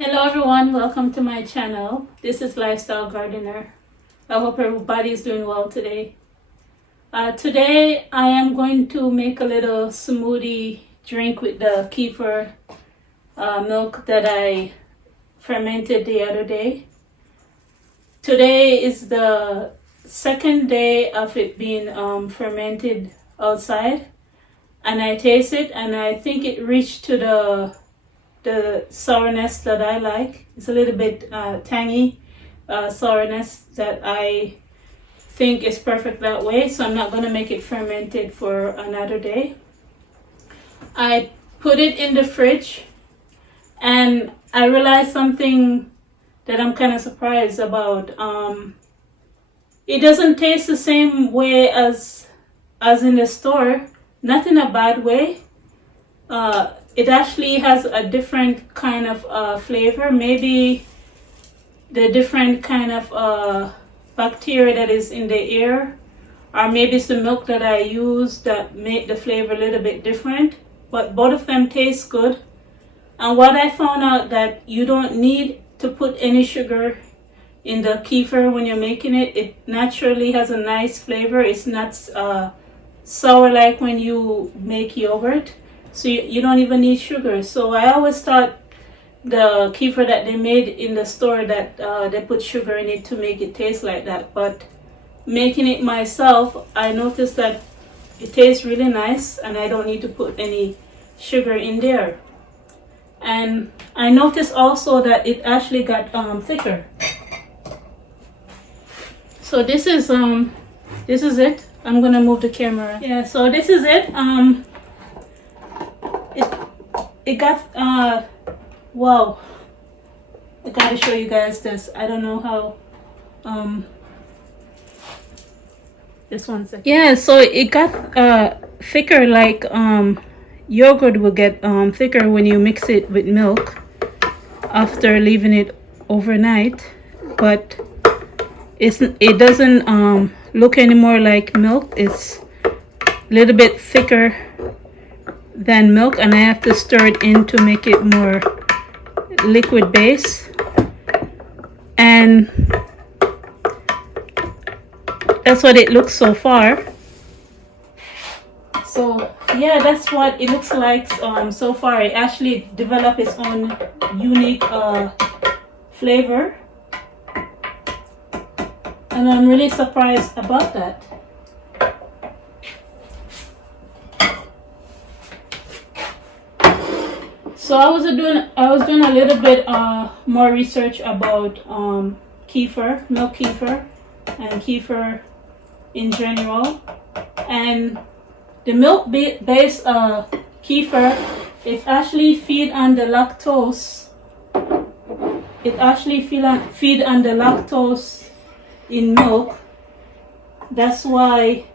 Hello everyone, welcome to my channel. This is Lifestyle Gardener. I hope everybody is doing well today. Today I am going to make a little smoothie drink with the kefir milk that I fermented the other day. Today is the second day of it being fermented outside, and I taste it and I think it reached to the sourness that I like. It's a little bit tangy sourness that I think is perfect that way, so I'm not going to make it fermented for another day. I put it in the fridge and I realized something that I'm kind of surprised about. It doesn't taste the same way as in the store, not in a bad way. It actually has a different kind of flavor. Maybe the different kind of bacteria that is in the air, or maybe it's the milk that I use that make the flavor a little bit different. But both of them taste good. And what I found out that you don't need to put any sugar in the kefir when you're making it. It naturally has a nice flavor. It's not sour like when you make yogurt. So you don't even need sugar. So I always thought the kefir that they made in the store that they put sugar in it to make it taste like that. But making it myself, I noticed that it tastes really nice and I don't need to put any sugar in there. And I noticed also that it actually got thicker. So this is it. I'm gonna move the camera. Yeah, so this is it. It got wow, I gotta show you guys this. I don't know how this one second. Yeah, so it got thicker, like yogurt will get thicker when you mix it with milk after leaving it overnight, but it doesn't look anymore like milk. It's a little bit thicker than milk, and I have to stir it in to make it more liquid base. And that's what it looks so far. So yeah, that's what it looks like so far. It actually developed its own unique flavor, and I'm really surprised about that. So I was doing a little bit more research about kefir, milk kefir, and kefir in general. And the milk-based kefir, it actually feed on the lactose. It actually feed on the lactose in milk. That's why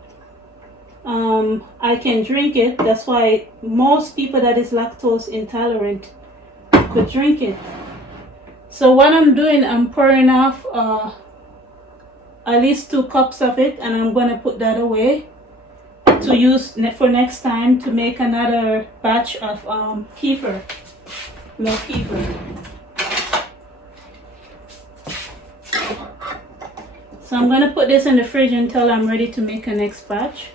I can drink it. That's why most people that is lactose intolerant could drink it. So what I'm doing, I'm pouring off at least 2 cups of it, and I'm going to put that away to use for next time to make another batch of kefir, milk kefir. So I'm going to put this in the fridge until I'm ready to make a next batch.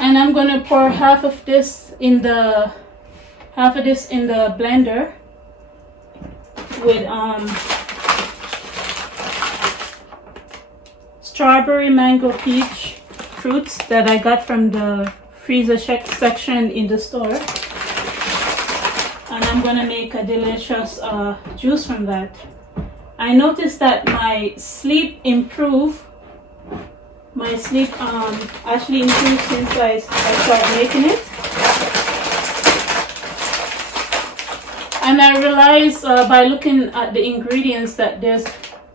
And I'm going to pour half of this in the blender with strawberry, mango, peach fruits that I got from the freezer section in the store. And I'm going to make a delicious juice from that. I noticed that my sleep improved. My sleep actually improved since I started making it. And I realized by looking at the ingredients that there's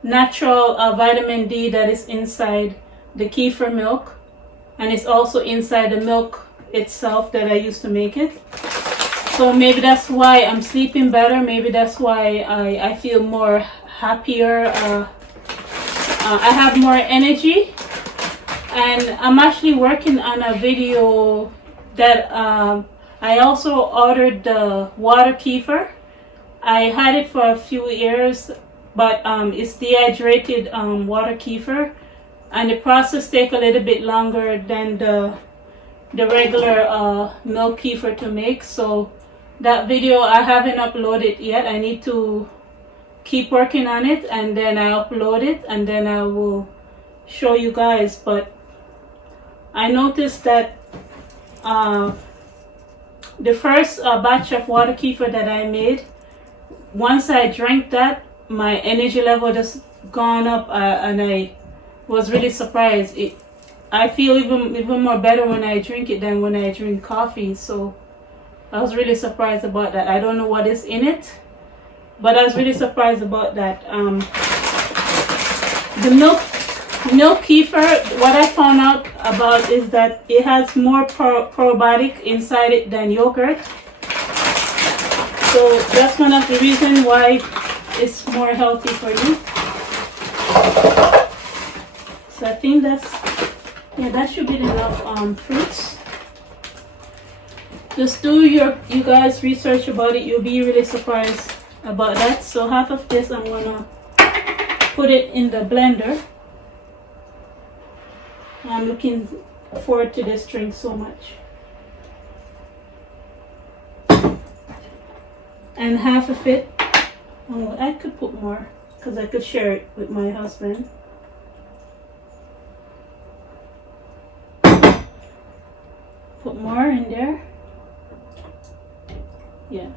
natural vitamin D that is inside the kefir milk, and it's also inside the milk itself that I used to make it. So maybe that's why I'm sleeping better. Maybe that's why I feel more happier. I have more energy. And I'm actually working on a video that I also ordered the water kefir. I had it for a few years, but it's dehydrated water kefir, and the process take a little bit longer than the regular milk kefir to make. So that video I haven't uploaded yet. I need to keep working on it, and then I upload it, and then I will show you guys. But I noticed that the first batch of water kefir that I made, once I drank that, my energy level just gone up, and I was really surprised. I feel even more better when I drink it than when I drink coffee. So I was really surprised about that. I don't know what is in it, but I was really surprised about that. The milk kefir, what I found out about is that it has more probiotic inside it than yogurt. So that's one of the reasons why it's more healthy for you. So I think that should be enough fruits. Just do you guys research about it. You'll be really surprised about that. So half of this I'm gonna put it in the blender. I'm looking forward to this drink so much. And half of it, oh, I could put more because I could share it with my husband. Put more in there. Yeah.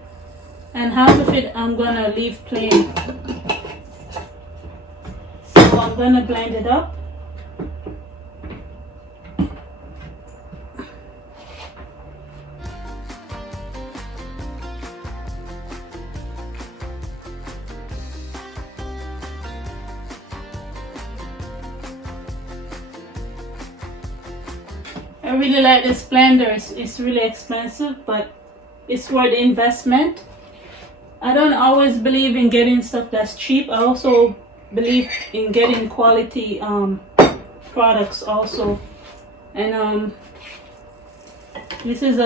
And half of it I'm gonna leave plain. So I'm gonna blend it up. I really like this blender. It's really expensive, but it's worth the investment. I don't always believe in getting stuff that's cheap. I also believe in getting quality products also. And this is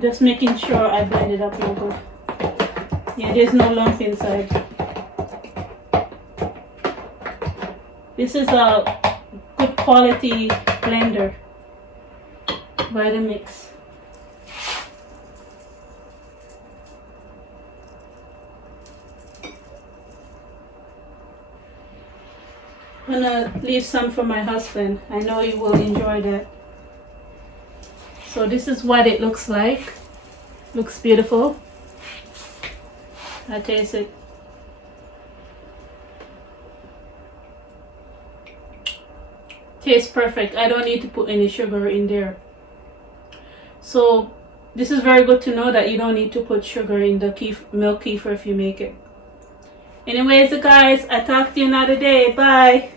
just making sure I blend it up real good. Yeah, there's no lump inside. This is a good quality blender, Vitamix. I'm gonna leave some for my husband. I know he will enjoy that. So this is what it looks like. Looks beautiful. I taste it. Tastes perfect. I don't need to put any sugar in there. So this is very good to know that you don't need to put sugar in the milk kefir if you make it. Anyways, guys, I talk to you another day. Bye.